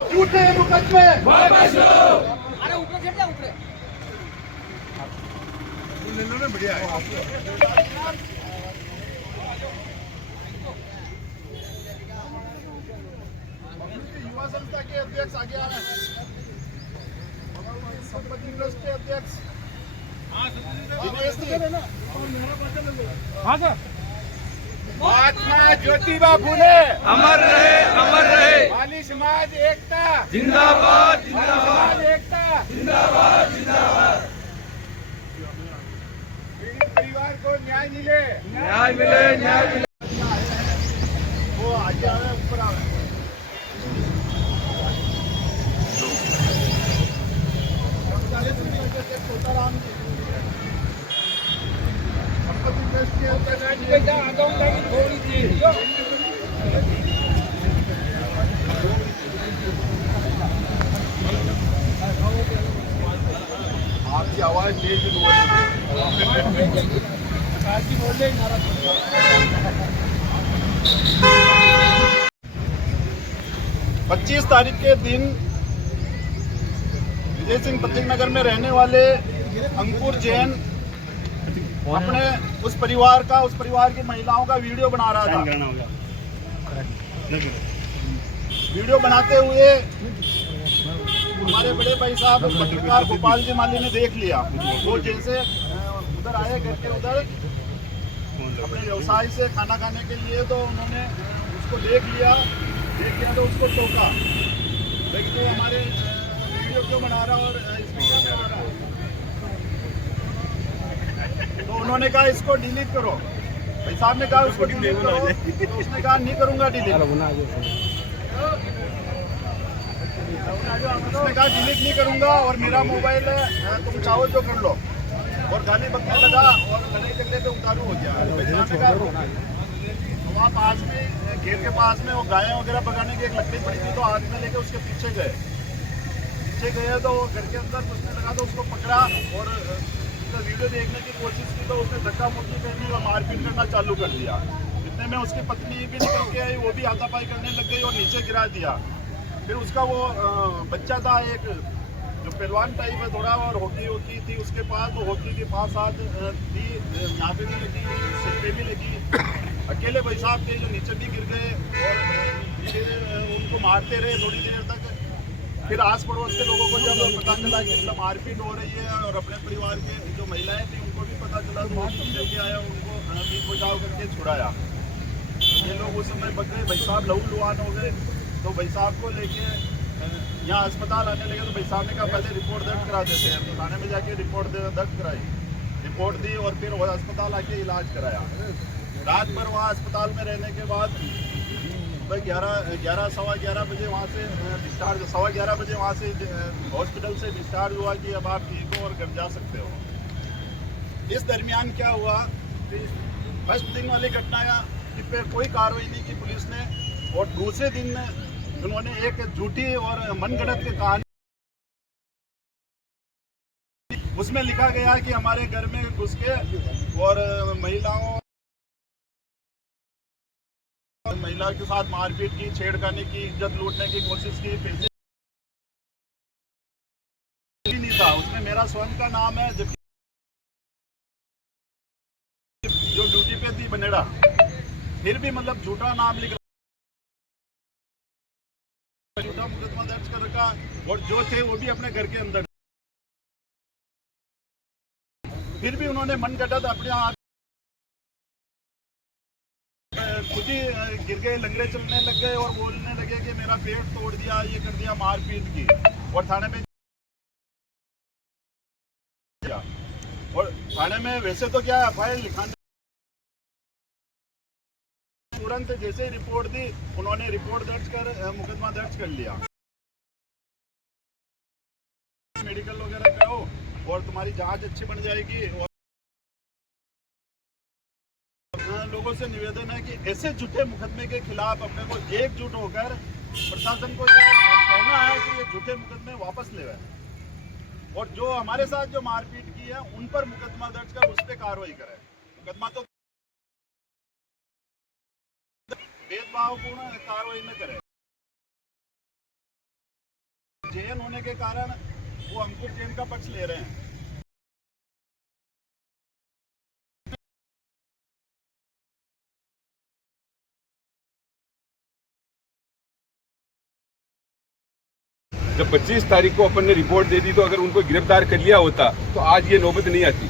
झूठे मुकदमे वापस लो। अरे ऊपर चढ़ जा ऊपर। ले लो ना, बढ़िया है। युवा संस्था के अध्यक्ष आगे आ रहे हैं। संपत्ति ट्रस्ट के अध्यक्ष महात्मा ज्योतिबा फूले अमर रहे, अमर रहे। वाली समाज एकता जिंदाबाद, जिंदाबाद, समाज एकता जिंदाबाद, जिंदाबाद। पीड़ित परिवार को न्याय मिले, न्याय मिले, न्याय मिले। वो आगे आ रहे हैं, ऊपर आ रहे हैं। छोटाराम जी संपत्ति ट्रस्ट के आपकी आवाज तेज बोल 25 तारीख के दिन विजय सिंह प्रतीक नगर में रहने वाले अंकुर जैन अपने उस परिवार की महिलाओं का वीडियो बना रहा था। वीडियो बनाते हुए हमारे बड़े भाई साहब पत्रकार गोपाल जी माली ने देख लिया। वो जैसे उधर आए घर के उधर अपने व्यवसाय से खाना खाने के लिए, तो उन्होंने उसको देख लिया तो उसको टोका, लेकिन तो हमारे वीडियो क्यों बना रहा और इसमें क्या करा रहा है। तो उन्होंने कहा इसको डिलीट करो। भाई साहब ने कहा उसको डिलीट करो, तो उसने कहा नहीं करूंगा डिलीट। उसने कहा डिलीट नहीं करूंगा और मेरा मोबाइल है, तुम चाहो जो कर लो। और गाली बकने लगा और लड़ाई झगड़े पे उतारू हो गया। वहाँ पास में गेट के पास में वो गायें वगैरह भगाने की एक लकड़ी पड़ी थी, तो हाथ में लेके उसके पीछे गए तो घर के अंदर घुसने लगा, तो उसको पकड़ा और उसका वीडियो देखने की कोशिश की, तो उसने धक्का मुक्की करनी और मारपीट करना चालू कर दिया। इतने में उसकी पत्नी भी निकल के आई, वो भी हाथापाई करने लग गई और नीचे गिरा दिया। फिर उसका वो बच्चा था एक जो पहलवान टाइप है थोड़ा, और हॉकी थी उसके पास, तो हॉकी के पास हाथ थी, यहाँ पे भी लगी, सिर पे भी लगी। अकेले भाई साहब थे जो नीचे भी गिर गए और उनको मारते रहे थोड़ी देर तक। फिर आस पड़ोस के लोगों को जब पता चला कि मतलब मारपीट हो रही है और अपने परिवार के जो महिलाएं थी उनको भी पता चला, तो वो लेके आया, उनको भी बचाव करके छुड़ाया। ये लोग उस समय पक गए, भाई साहब लहू लुहान हो गए। तो भाई साहब को लेके यहाँ अस्पताल आने लगे, तो भाई साहब ने कहा पहले रिपोर्ट दर्ज करा देते हैं। तो थाने में जाके रिपोर्ट दर्ज कराई, रिपोर्ट दी और फिर वो अस्पताल आके इलाज कराया। रात भर वहाँ अस्पताल में रहने के बाद 11 बजे वहाँ से डिस्चार्ज, 11:15 बजे वहाँ से हॉस्पिटल से डिस्चार्ज हुआ कि अब आप ठीक हो और घर जा सकते हो। इस दरमियान क्या हुआ, फर्स्ट दिन वाली घटना पे कोई कार्रवाई नहीं की पुलिस ने, और दूसरे दिन उन्होंने एक झूठी और मनगढ़ंत के कहानी, उसमें लिखा गया कि हमारे घर में घुस के और महिला के साथ मारपीट की, छेड़खानी की, इज्जत लूटने की कोशिश की। पैसे नहीं था उसमें, मेरा स्वयं का नाम है, जबकि जो ड्यूटी पे थी बनेड़ा, फिर भी मतलब झूठा नाम लिख, झूठा मुकदमा दर्ज कर रखा। और जो थे वो भी अपने घर के अंदर, फिर भी उन्होंने मनगढ़ंत अपने आप खुद ही गिर गए, लंगड़े चलने लग गए और बोलने लगे कि मेरा पेट तोड़ दिया, ये कर दिया, मारपीट की। और थाने में वैसे तो क्या एफआईआर लिखाने, तुरंत जैसे ही रिपोर्ट दी उन्होंने रिपोर्ट दर्ज कर मुकदमा दर्ज कर लिया। मेडिकल वगैरह कराओ और तुम्हारी जांच अच्छी बन जाएगी। और लोगों से निवेदन है कि ऐसे झूठे मुकदमे के खिलाफ अपने को एकजुट होकर प्रशासन को कहना है कि ये झूठे मुकदमे वापस ले, और जो हमारे साथ जो मारपीट की है उन पर मुकदमा दर्ज कर उस पर कार्रवाई करे। मुकदमा तो भेदभावपूर्ण कार्रवाई न करे। जैन होने के कारण वो अंकुर जैन का पक्ष ले रहे हैं। जब 25 तारीख को अपन ने रिपोर्ट दे दी तो अगर उनको गिरफ्तार कर लिया होता तो आज ये नौबत नहीं आती।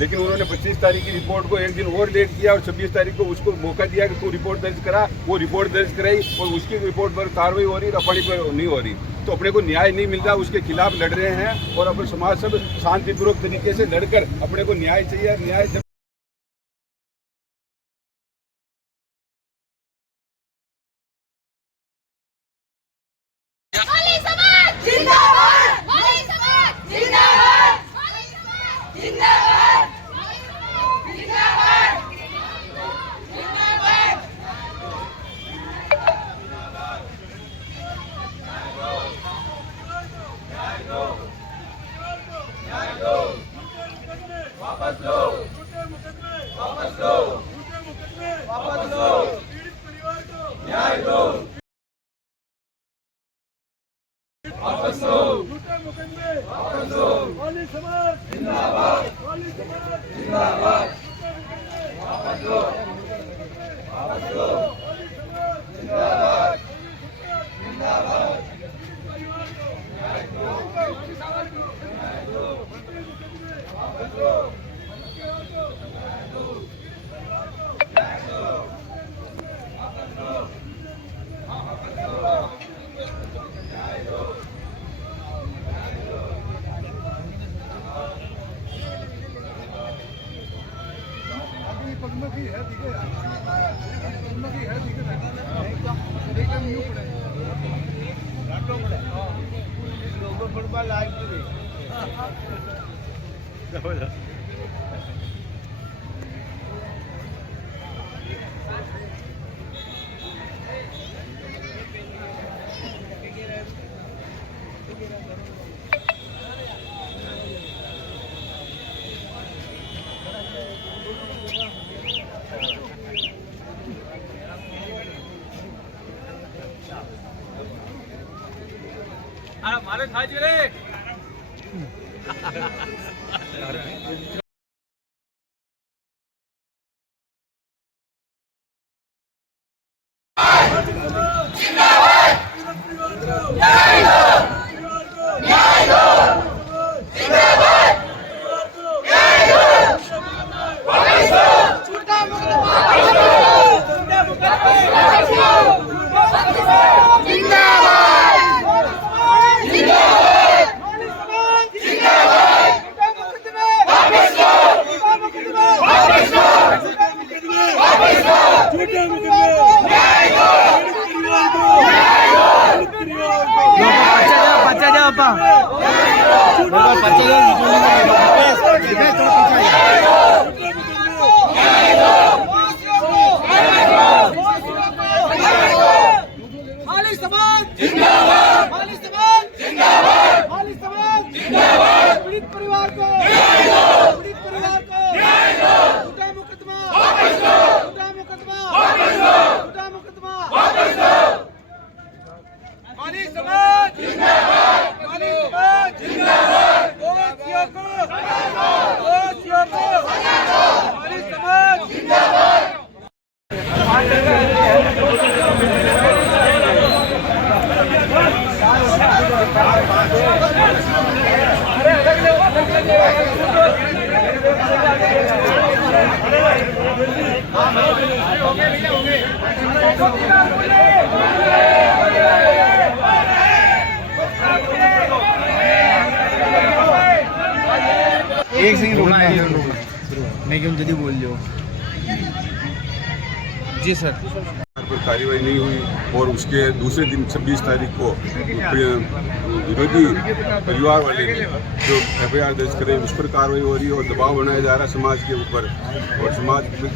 लेकिन उन्होंने 25 तारीख की रिपोर्ट को एक दिन और लेट किया और 26 तारीख को उसको मौका दिया कि तू रिपोर्ट दर्ज करा। वो रिपोर्ट दर्ज कराई और उसकी रिपोर्ट पर कार्रवाई हो रही, रफाड़ी पर नहीं हो रही। तो अपने को न्याय नहीं मिल रहा, उसके खिलाफ लड़ रहे हैं और अपने समाज सब शांतिपूर्वक तरीके से लड़कर अपने को न्याय चाहिए। न्याय मारे खाई रे एक सेकंड रुकना है, नहीं क्यों जल्दी बोल लो जी सर। पर कार्रवाई नहीं हुई और उसके दूसरे दिन 26 तारीख को विरोधी परिवार वाले ने जो FIR दर्ज करे उस पर कार्रवाई हो रही है और दबाव बनाया जा रहा है समाज के ऊपर और समाज की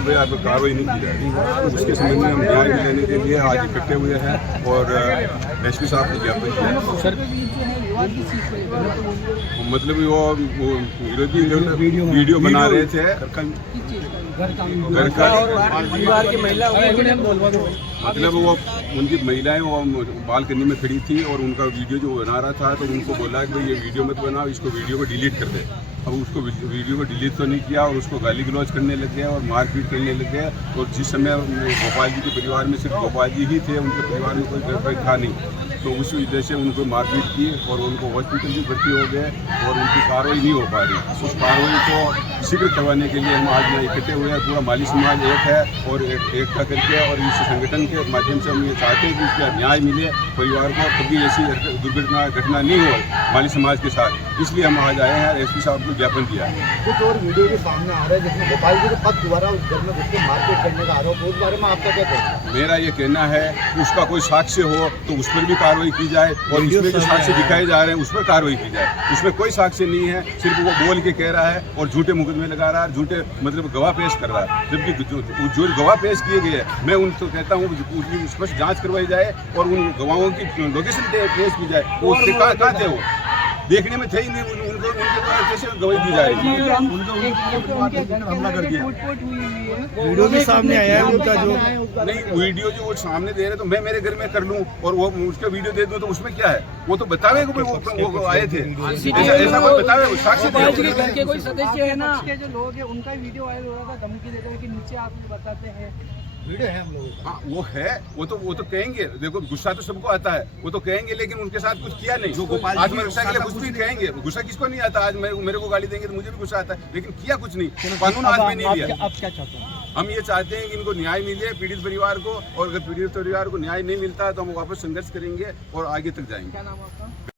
FIR पर कार्रवाई नहीं की जा रही। तो उसके संबंध में हम न्याय दिलाने के लिए आज इकट्ठे हुए हैं और SP साहब ने ज्ञापन किया। मतलब वो विरोधी वीडियो बना रहे थे। घर का परिवार की महिला मतलब वो उनकी महिलाएं वो बालकनी में खड़ी थी और उनका वीडियो जो बना रहा था तो उनको बोला कि भाई ये वीडियो मत बनाओ, इसको वीडियो को डिलीट कर दे। अब उसको वीडियो को डिलीट तो नहीं किया और उसको गाली गलौज करने लग गया और मारपीट करने लग गया। और जिस समय गोपाल जी के परिवार में सिर्फ गोपाल जी ही थे, उनके परिवार में कोई घर था नहीं, तो उस वजह से उनको मारपीट की और उनको हॉस्पिटल भी भर्ती हो गए और उनकी कार्रवाई नहीं हो पा रही। उस कार्रवाई को शीघ्र करवाने के लिए हम आज यहाँ इकट्ठे हुए हैं। पूरा माली समाज एक है और एकता करके और इस संगठन के माध्यम से हम ये चाहते हैं कि इसका न्याय मिले, परिवार को कभी ऐसी दुर्घटना घटना नहीं हो माली समाज के साथ। इसलिए हम आज आए हैं, एसपी साहब को ज्ञापन दिया है। कुछ और वीडियो भी सामने आ रहा है जिसमें गोपाल जी के पद द्वारा उस घर में घुसकर मारपीट करने का आरोप है, उस बारे में आपका क्या कहना है? मेरा ये कहना है कि उसका कोई साक्ष्य हो तो उस पर भी कार्रवाई की जाए और इसमें जो साक्ष्य दिखाए जा रहे हैं उस पर कार्रवाई की जाए। उसमें कोई साक्ष्य नहीं है, सिर्फ वो बोल के कह रहा है और झूठे मुकदमे लगा रहा है, झूठे मतलब गवाह पेश कर रहा है। जबकि जो गवाह पेश किए गए हैं, मैं उनको कहता हूँ उसकी स्पष्ट जांच करवाई जाए और उन गवाहों की लोकेशन ट्रेस की जाए। वो कहाँ थे, वो देखने में थे ही नहीं, उनको उनके द्वारा कैसे गवाही दी जाएगी? हमला कर दिया। वीडियो भी सामने आया है उनका जो नहीं, वीडियो जो वो सामने दे रहे तो मैं मेरे घर में कर लूं और वो उसका वीडियो दे दूं तो उसमें क्या है? वो तो बतावे कि वो आए थे, ऐसा कोई बतावे, साक्ष्य दे। घर के कोई सदस्य है ना, के जो लोग हैं उनका वीडियो वायरल हो रहा था, धमकी देते हुए कि नीचे आप ये बताते हैं। वीडियो है हम लोगों का। हाँ वो है, वो तो कहेंगे। देखो गुस्सा तो सबको आता है, वो तो कहेंगे, लेकिन उनके साथ कुछ किया नहीं। जो गोपाल आत्मरक्षा के लिए कुछ भी कहेंगे, गुस्सा किसको नहीं आता? आज मेरे को गाली देंगे तो मुझे भी गुस्सा आता है, लेकिन किया कुछ नहीं, कानून हाथ में नहीं लिया। आप क्या चाहते हैं? हम ये चाहते हैं कि इनको न्याय मिले पीड़ित परिवार को, और अगर पीड़ित परिवार को न्याय नहीं मिलता है तो हम वापस संघर्ष करेंगे और आगे तक जाएंगे। क्या नाम है आपका?